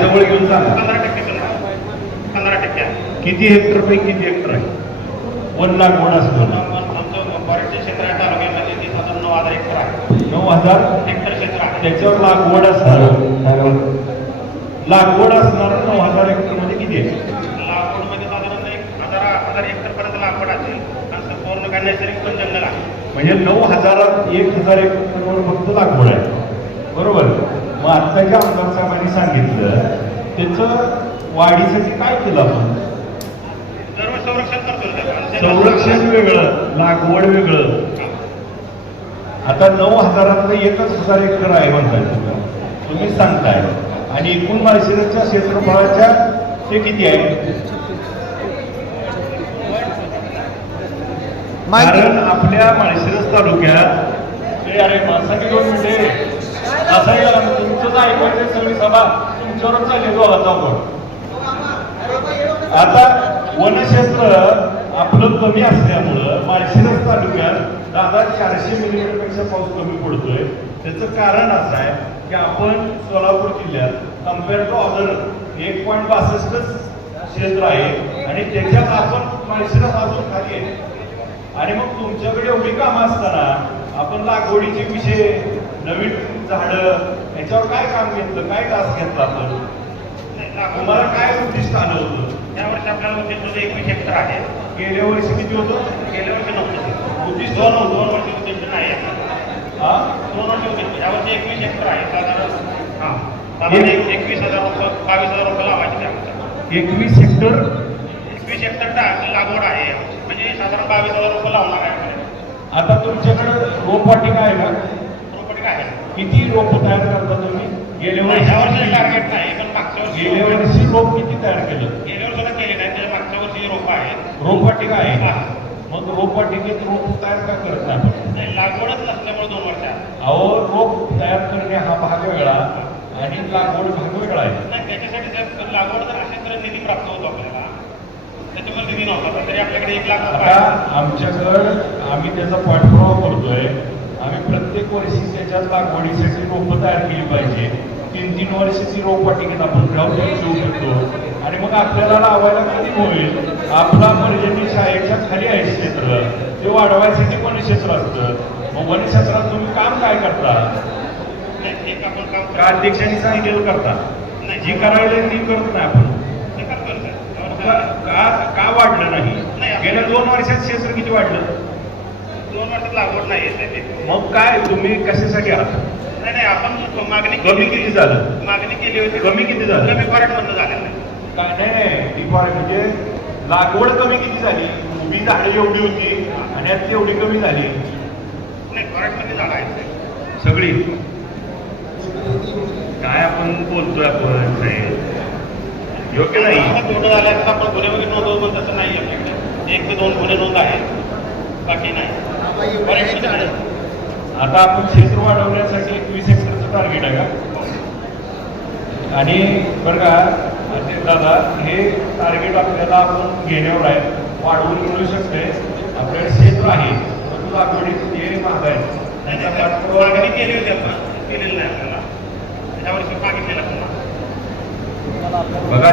जवळ घेऊन पंधरा टक्के पंधरा टक्के. किती हेक्टर पैकी किती हेक्टर आहे? वन लाख साधारण नऊ हजार एकर आहे. नऊ हजार? हेक्टर क्षेत्र आहे. त्याच्यावर लागवड असणार. लागवड असणार नऊ हजार हेक्टरमध्ये किती आहे? लागवडमध्ये साधारण एक हजार हजार हेक्टर पर्यंत लागवड असेल. असं पूर्ण नैसर्गिक पण जंगल आहे. म्हणजे नऊ हजारात एक हजार हेक्टरवर फक्त लागवड आहे. बरोबर. मग आत्ताच्या आमदार साहेबांनी सांगितलं त्याचं वाढीसाठी काय केलं आपण? संरक्षण वेगळं लागवड वेगळं. आता नऊ हजारातलं एकच हजार एकर आहे म्हणताय तुम्ही. सांगताय. आणि एकूण माळशिरसच्या क्षेत्रफळाच्या ते किती आहे? कारण आपल्या माळशिरस तालुक्यात ते अरे माणसाची दोन मिनिटे असायला या तुमचं ऐकायचं सगळी सभा तुमच्यावरच चालली दोघांचा आपण आता वनक्षेत्र आपलं कमी असल्यामुळं माळशिरस तालुक्यात दादा चारशे मिलीमीटरपेक्षा पाऊस कमी पडतोय. त्याचं कारण असं आहे की आपण सोलापूर जिल्ह्यात कंपेअर टू अदर एक पॉईंट बासष्टच क्षेत्र आहे आणि त्याच्यात आपण माळशिरस अजून खाली आहे. आणि मग तुमच्याकडे एवढी कामं असताना आपण लागवडीचे विषय नवीन झाडं याच्यावर काय काम घेतलं काय टास्क घेतला तुम्हाला काय उद्दिष्ट आलं होतं? या वर्षी आपल्याला उद्दिष्ट होतं एकवीस हेक्टर आहे. गेल्या वर्षी किती होतं? गेल्या वर्षी नव्हतं. उद्दिष्ट? दोन. दोन वर्षी उद्दिष्ट नाही. हा? दोन वर्षी उद्दिष्ट. यावर्षी एकवीस हेक्टर आहे. साधारण हां. साधारण एकवीस हजार रुपये बावीस हजार रुपये लावायचे एकवीस हेक्टर? एकवीस हेक्टर लागवड आहे. म्हणजे साधारण बावीस हजार रुपये लावणार आहे आता तुमच्याकडे रोपवाटिका आहे आहे. किती रोप तयार करता तुम्ही? गेल्या नाही, ह्या वर्षी वर्षी. टार्गेट नाही पण मागच्या वर्षी गेल्या वर्षी रोप किती तयार केलं? गेल्या वर्षाला केले नाही त्याच्या मागच्या वर्षी रोप आहेत. रोपवाटिका आहे? हा. मग रोपवाटिकेत रोप तयार का करत नाही लागवडच नसल्यामुळे दोन वर्षात. अहो रोप तयार करणे हा भाग वेगळा आणि लागवड भाग वेगळा आहे. नाही त्याच्यासाठी लागवड जर असेल तर निधी प्राप्त होतो आपल्याला. आता. आमच्याकडं आम्ही त्याचा पाठपुरावा करतोय. आम्ही प्रत्येक वर्षी त्याच्यात लागवडीसाठी रोपं तयार केली पाहिजे. तीन तीन वर्षाची रोपवाटिकेत आपण ग्राउंड ठेवू शकतो. आणि मग आपल्याला लावायला कधी होईल? आपला पर्जन्य शाळेच्या खाली आहे क्षेत्र. ते वाढवायसाठी वनक्षेत्र असतं. मग वनक्षेत्रात तुम्ही काम काय करता? का अध्यक्षांनी सांगितलेलं करता? जी करायला ती करत नाही आपण. का का- का वाढलं नाही? गेल्या दोन वर्षात क्षेत्र किती वाढलं? दोन वर्षात लागवड नाही येते ते. मग काय तुम्ही कशासाठी आहात? नाही नाही आपण मागणी कमी केली किती झालं? मागणी केली होती कमी किती झालं? कमी फरक बंद झालेलं नाही. काय नाही नाही म्हणजे लागवड कमी किती झाली? उभी झाडे एवढी होती आणि यात तेवढी कमी झाली. नाही फरकमध्ये झाला आहे. सगळी? काय आपण बोलतोय आपण योग्य नाही. आता तोडं झालं तर आपण गुन्हे वगैरे नोंदवू पण तसं नाही आपल्याकडे एक ते दोन गुन्हे नोंद आहेत. बाकी नाही. आता आपण क्षेत्र वाढवण्यासाठी एकवीस हेक्टरचं टार्गेट आहे का? आणि बरं का अजित दादा हे टार्गेट आपल्याला आपण घेण्यावर आहे. वाढवून मिळू शकते. आपल्याकडे क्षेत्र आहे. परंतु लागवडीचे जे महाग आहे. मागणी केली होती आपण. केलेली नाही आपल्याला. त्याच्यावर मागितलेलं पुन्हा बघा